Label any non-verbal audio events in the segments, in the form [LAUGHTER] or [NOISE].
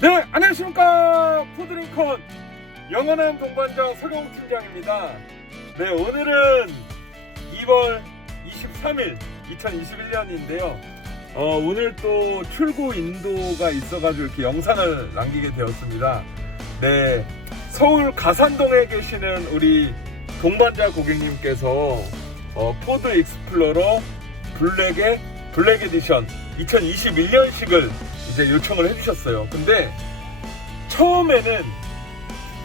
네, 안녕하십니까. 푸드링컨 영원한 동반자 서경욱 팀장입니다. 네, 오늘은 2월 23일 2021년인데요. 어, 오늘 또 출고 인도가 있어가지고 이렇게 영상을 남기게 되었습니다. 네, 서울 가산동에 계시는 우리 동반자 고객님께서 어, 포드 익스플로러 블랙의 블랙 에디션 2021년식을 이제 요청을 해주셨어요. 근데 처음에는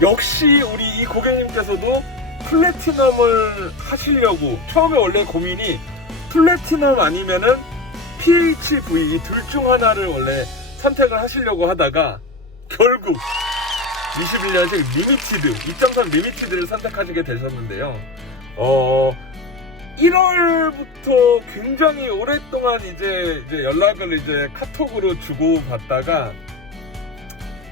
역시 우리 이 고객님께서도 플래티넘을 하시려고 처음에 원래 고민이 플래티넘 아니면은 PHV 이둘중 하나를 원래 선택을 하시려고 하다가 결국 21년식 리미티드 2.3 리미티드를 선택하시게 되셨는데요. 어 1월부터 굉장히 오랫동안 이제, 이제 연락을 이제 카톡으로 주고 받다가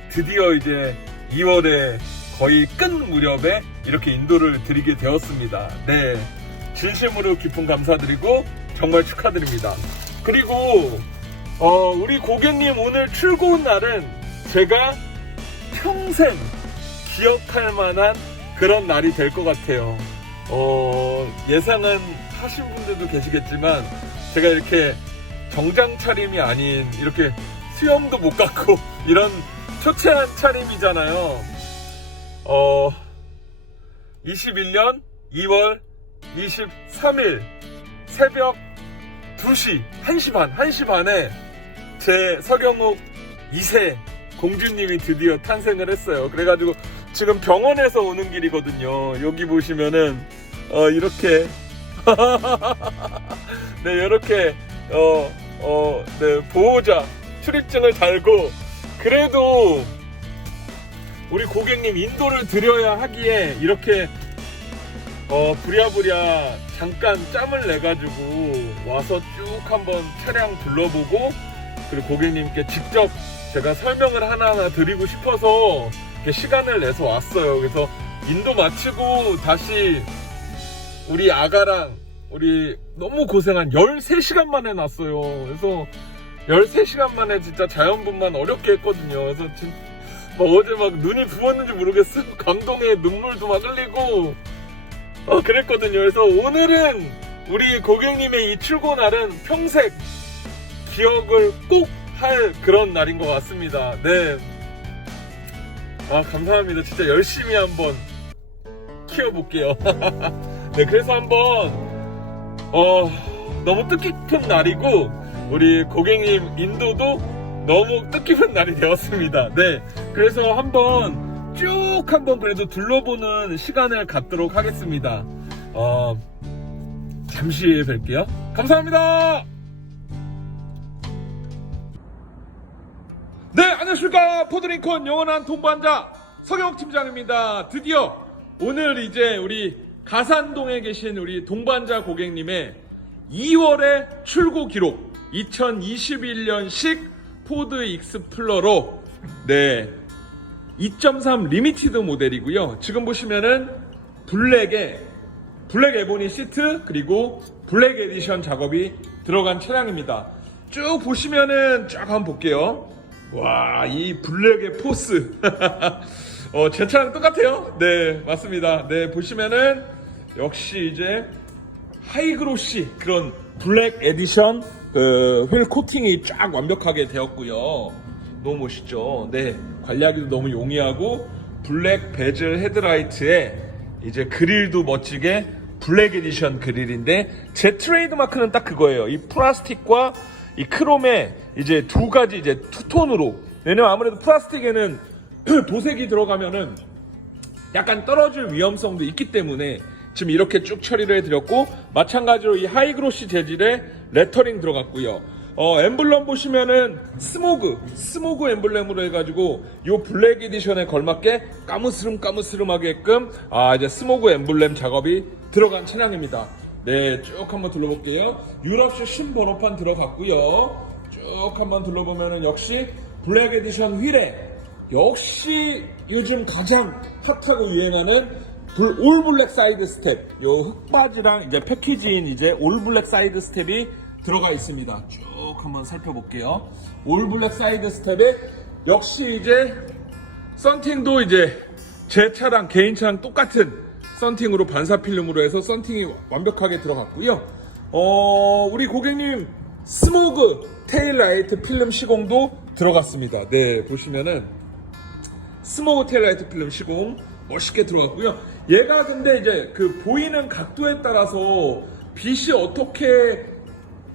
드디어 이제 2월에 거의 끝 무렵에 이렇게 인도를 드리게 되었습니다. 네. 진심으로 깊은 감사드리고 정말 축하드립니다. 그리고 어, 우리 고객님 오늘 출고 날은 제가 평생 기억할 만한 그런 날이 될 것 같아요. 어, 예상은 하신 분들도 계시겠지만 제가 이렇게 정장 차림이 아닌 이렇게 수염도 못 갖고 [LAUGHS] 이런 초췌한 차림이잖아요. 어, 21년 2월 23일 새벽 2시, 1시 반, 1시 반에 제 서경욱 2세 공주님이 드디어 탄생을 했어요. 그래가지고 지금 병원에서 오는 길이거든요. 여기 보시면은 어, 이렇게 [LAUGHS] 네 이렇게 어, 어, 네 보호자 출입증을 달고 그래도 우리 고객님 인도를 드려야 하기에 이렇게 어, 부랴부랴 잠깐 짬을 내가지고 와서 쭉 한번 차량 둘러보고 그리고 고객님께 직접 제가 설명을 하나하나 드리고 싶어서 시간을 내서 왔어요. 그래서 인도 마치고 다시 우리 아가랑 우리 너무 고생한 13시간 만에 났어요. 그래서 13시간 만에 진짜 자연분만 어렵게 했거든요. 그래서 진, 막 어제 막 눈이 부었는지 모르겠어요. [LAUGHS] 감동에 눈물도 막 흘리고 어, 그랬거든요. 그래서 오늘은 우리 고객님의 이 출고 날은 평생 기억을 꼭 할 그런 날인 것 같습니다. 네. 아, 감사합니다. 진짜 열심히 한번 키워볼게요. [LAUGHS] 네, 그래서 한번, 어, 너무 뜻깊은 날이고, 우리 고객님 인도도 너무 뜻깊은 날이 되었습니다. 네. 그래서 한번 쭉 한번 그래도 둘러보는 시간을 갖도록 하겠습니다. 어, 잠시 뵐게요. 감사합니다! 안녕하십니까. 포드링컨 영원한 동반자 서경욱 팀장입니다. 드디어 오늘 이제 우리 가산동에 계신 우리 동반자 고객님의 2월의 출고 기록 2021년식 포드 익스플러러 네2.3 리미티드 모델이고요. 지금 보시면은 블랙에 블랙 에보니 시트 그리고 블랙 에디션 작업이 들어간 차량입니다. 쭉 보시면은 쭉 한번 볼게요. 와, 이 블랙의 포스. [LAUGHS] 어, 제 차랑 똑같아요. 네, 맞습니다. 네, 보시면은 역시 이제 하이그로시 그런 블랙 에디션 그, 휠 코팅이 쫙 완벽하게 되었고요. 너무 멋있죠. 네, 관리하기도 너무 용이하고 블랙 베젤 헤드라이트에 이제 그릴도 멋지게 블랙 에디션 그릴인데 제 트레이드 마크는 딱 그거예요. 이 플라스틱과 이 크롬의 이제 두 가지 이제 투톤으로 왜냐면 아무래도 플라스틱에는 [CLEARS THROAT] 도색이 들어가면은 약간 떨어질 위험성도 있기 때문에 지금 이렇게 쭉 처리를 해드렸고 마찬가지로 이 하이그로시 재질의 레터링 들어갔고요. 어, 엠블럼 보시면은 스모그, 스모그 엠블렘으로 해가지고 요 블랙 에디션에 걸맞게 까무스름 까무스름하게끔 아 이제 스모그 엠블렘 작업이 들어간 차량입니다. 네, 쭉 한번 둘러볼게요. 유럽식 신번호판 들어갔고요. 쭉 한번 둘러보면은 역시 블랙 에디션 휠에 역시 요즘 가장 핫하고 유행하는 불- 올 블랙 사이드 스텝 요 흑바지랑 이제 패키지인 이제 올 블랙 사이드 스텝이 들어가 있습니다 쭉 한번 살펴볼게요 올 블랙 사이드 스텝에 역시 이제 썬팅도 이제 제 차랑 개인 차랑 똑같은 썬팅으로 반사 필름으로 해서 썬팅이 완벽하게 들어갔고요. 어, 우리 고객님 스모그 테일 라이트 필름 시공도 들어갔습니다. 네, 보시면은 스모그 테일 라이트 필름 시공 멋있게 들어갔고요. 얘가 근데 이제 그 보이는 각도에 따라서 빛이 어떻게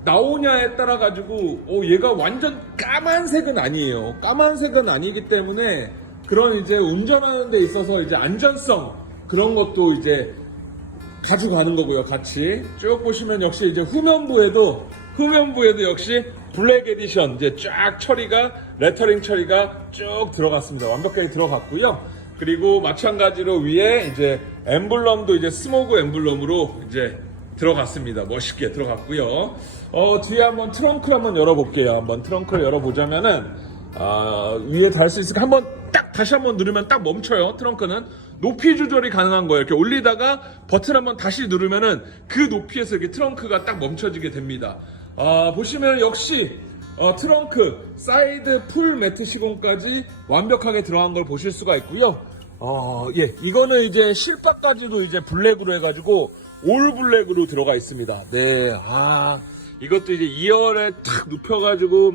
나오냐에 따라 가지고 어 얘가 완전 까만색은 아니에요. 까만색은 아니기 때문에 그런 이제 운전하는 데 있어서 이제 안전성 그런 것도 이제 가져가는 거고요. 같이 쭉 보시면 역시 이제 후면부에도 후면부에도 역시 블랙 에디션 이제 쫙 처리가 레터링 처리가 쭉 들어갔습니다. 완벽하게 들어갔고요. 그리고 마찬가지로 위에 이제 엠블럼도 이제 스모그 엠블럼으로 이제 들어갔습니다. 멋있게 들어갔고요. 어, 뒤에 한번 트렁크를 한번 열어볼게요. 한번 트렁크를 열어보자면은 아, 위에 달 수 있을까? 한번 딱 다시 한번 누르면 딱 멈춰요. 트렁크는 높이 조절이 가능한 거예요. 이렇게 올리다가 버튼 한번 다시 누르면은 그 높이에서 이렇게 트렁크가 딱 멈춰지게 됩니다. 아, 보시면 역시 어, 트렁크 사이드 풀 매트 시공까지 완벽하게 들어간 걸 보실 수가 있고요. 어, 예, 이거는 이제 실밥까지도 이제 블랙으로 해가지고 올 블랙으로 들어가 있습니다. 네, 아, 이것도 이제 2열에 탁 눕혀가지고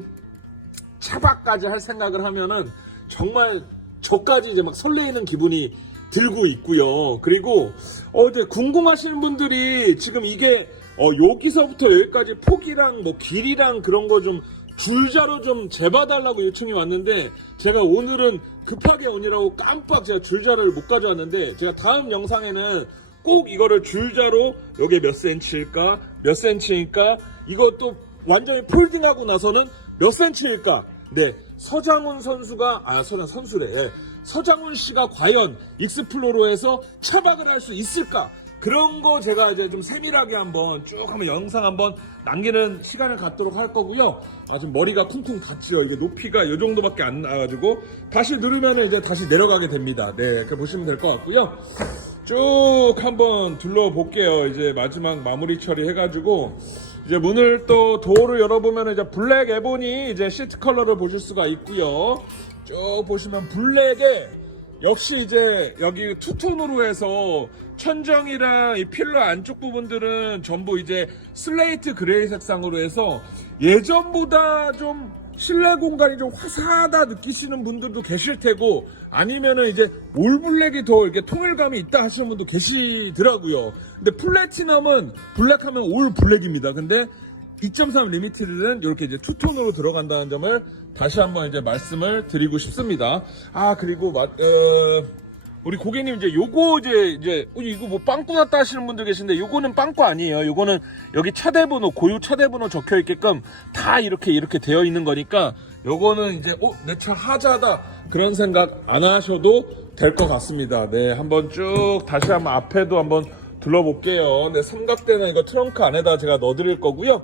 차박까지 할 생각을 하면은 정말 저까지 이제 막 설레이는 기분이 들고 있고요. 그리고 어 이제 궁금하신 분들이 지금 이게 어 여기서부터 여기까지 폭이랑 뭐 길이랑 그런 거 좀 줄자로 좀 재봐달라고 요청이 왔는데 제가 오늘은 급하게 오느라고 깜빡 제가 줄자를 못 가져왔는데 제가 다음 영상에는 꼭 이거를 줄자로 여기 몇 센치일까 몇 센치일까 이것도 완전히 폴딩하고 나서는 몇 센치일까 네 서장훈 선수가 아 서장 선수래 예. 서장훈 씨가 과연 익스플로러에서 차박을 할 수 있을까 그런 거 제가 이제 좀 세밀하게 한번 쭉 한번 영상 한번 남기는 시간을 갖도록 할 거고요. 아, 좀 머리가 쿵쿵 닿지요. 이게 높이가 이 정도밖에 안 나가지고 다시 누르면 이제 다시 내려가게 됩니다. 네, 이렇게 보시면 될 것 같고요. 쭉 한번 둘러볼게요. 이제 마지막 마무리 처리 해가지고 이제 문을 또 도어를 열어보면 이제 블랙 에보니 이제 시트 컬러를 보실 수가 있고요. 쭉 보시면 블랙에 역시 이제 여기 투톤으로 해서 천정이랑 이 필러 안쪽 부분들은 전부 이제 슬레이트 그레이 색상으로 해서 예전보다 좀 실내 공간이 좀 화사하다 느끼시는 분들도 계실 테고 아니면은 이제 올 블랙이 더 이렇게 통일감이 있다 하시는 분도 계시더라고요. 근데 플래티넘은 블랙하면 올 블랙입니다. 근데 2.3 리미티드는 이렇게 이제 투톤으로 들어간다는 점을 다시 한번 이제 말씀을 드리고 싶습니다. 아 그리고 마- 어, 우리 고객님 이제 요거 이제 이제 어, 이거 뭐 빵꾸 났다 하시는 분들 계신데 요거는 빵꾸 아니에요. 요거는 여기 차대번호 고유 차대번호 적혀 있게끔 다 이렇게 이렇게 되어 있는 거니까 요거는 이제 어 내 차 하자다 그런 생각 안 하셔도 될 것 같습니다. 네 한번 쭉 다시 한번 앞에도 한번 둘러볼게요. 네 삼각대는 이거 트렁크 안에다 제가 넣어드릴 거고요.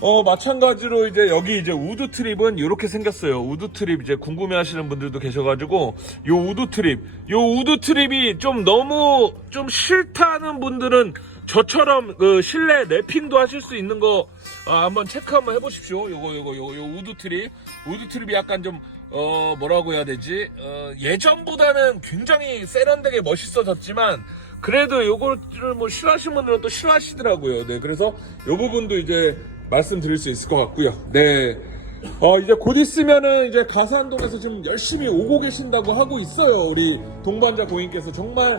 어, 마찬가지로 이제 여기 이제 우드 트립은 이렇게 생겼어요. 우드 트립 이제 궁금해 하시는 분들도 계셔가지고, 요 우드 트립, 요 우드 트립이 좀 너무 좀 싫다는 분들은 저처럼 그 실내 랩핑도 하실 수 있는 거 아, 한번 체크 한번 해보십시오. 요거, 요거, 요거, 요 우드 트립. 우드 트립이 약간 좀, 어, 뭐라고 해야 되지? 어, 예전보다는 굉장히 세련되게 멋있어졌지만, 그래도 요거를 뭐 싫어하시는 분들은 또 싫어하시더라고요. 네, 그래서 요 부분도 이제 말씀드릴 수 있을 것 같고요. 네. 어, 이제 곧 있으면은 이제 가산동에서 지금 열심히 오고 계신다고 하고 있어요. 우리 동반자 고객님께서 정말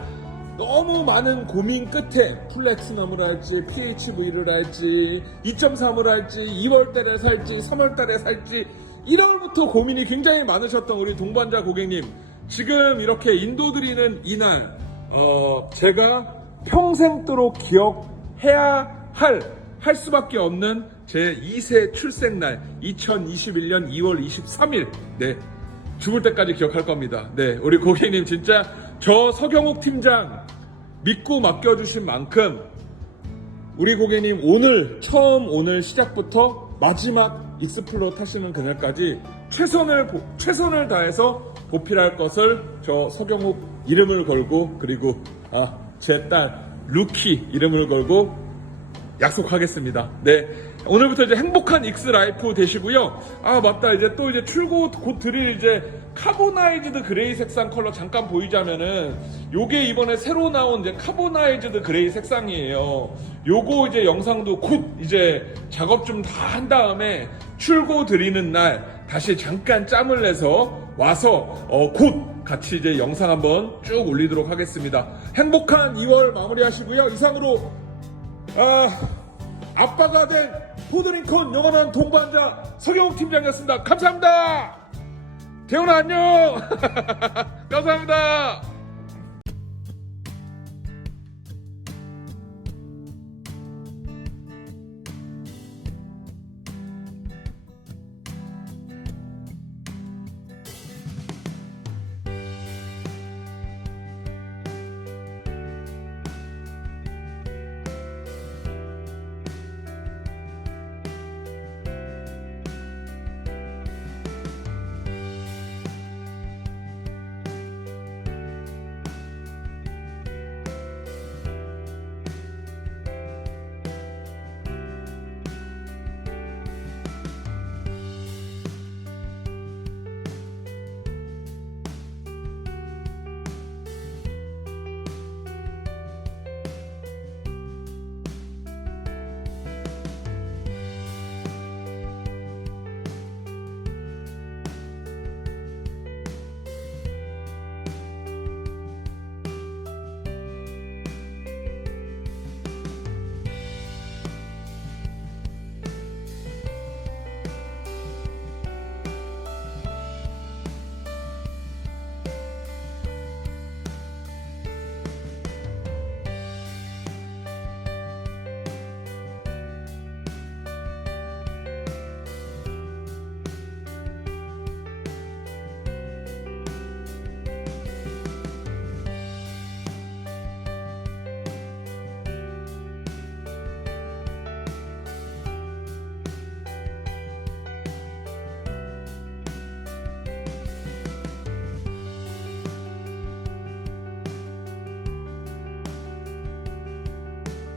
너무 많은 고민 끝에 플렉스넘을 할지 PHV를 할지 2.3을 할지 2월 달에 살지 3월 달에 살지 1월부터 고민이 굉장히 많으셨던 우리 동반자 고객님 지금 이렇게 인도드리는 이날 어, 제가 평생도록 기억해야 할, 할 수밖에 없는 제 2세 출생날 2021년 2월 23일. 네. 죽을 때까지 기억할 겁니다. 네. 우리 고객님 진짜 저 서경욱 팀장 믿고 맡겨주신 만큼 우리 고객님 오늘 처음 오늘 시작부터 마지막 익스플로 타시는 그날까지 최선을 보- 최선을 다해서 보필할 것을 저 서경욱 이름을 걸고 그리고 아 제 딸 루키 이름을 걸고 약속하겠습니다. 네 오늘부터 이제 행복한 익스 라이프 되시고요. 아 맞다 이제 또 이제 출고 곧 드릴 이제 카보나이즈드 그레이 색상 컬러 잠깐 보이자면은 요게 이번에 새로 나온 이제 카보나이즈드 그레이 색상이에요. 요거 이제 영상도 곧 이제 작업 좀 다 한 다음에 출고 드리는 날 다시 잠깐 짬을 내서 와서 어, 곧 같이 이제 영상 한번 쭉 올리도록 하겠습니다. 행복한 2월 마무리하시고요. 이상으로 아, 아빠가 된 포드링컨 영원한 동반자 서경욱 팀장이었습니다. 감사합니다. 재훈아 안녕. [LAUGHS] 감사합니다.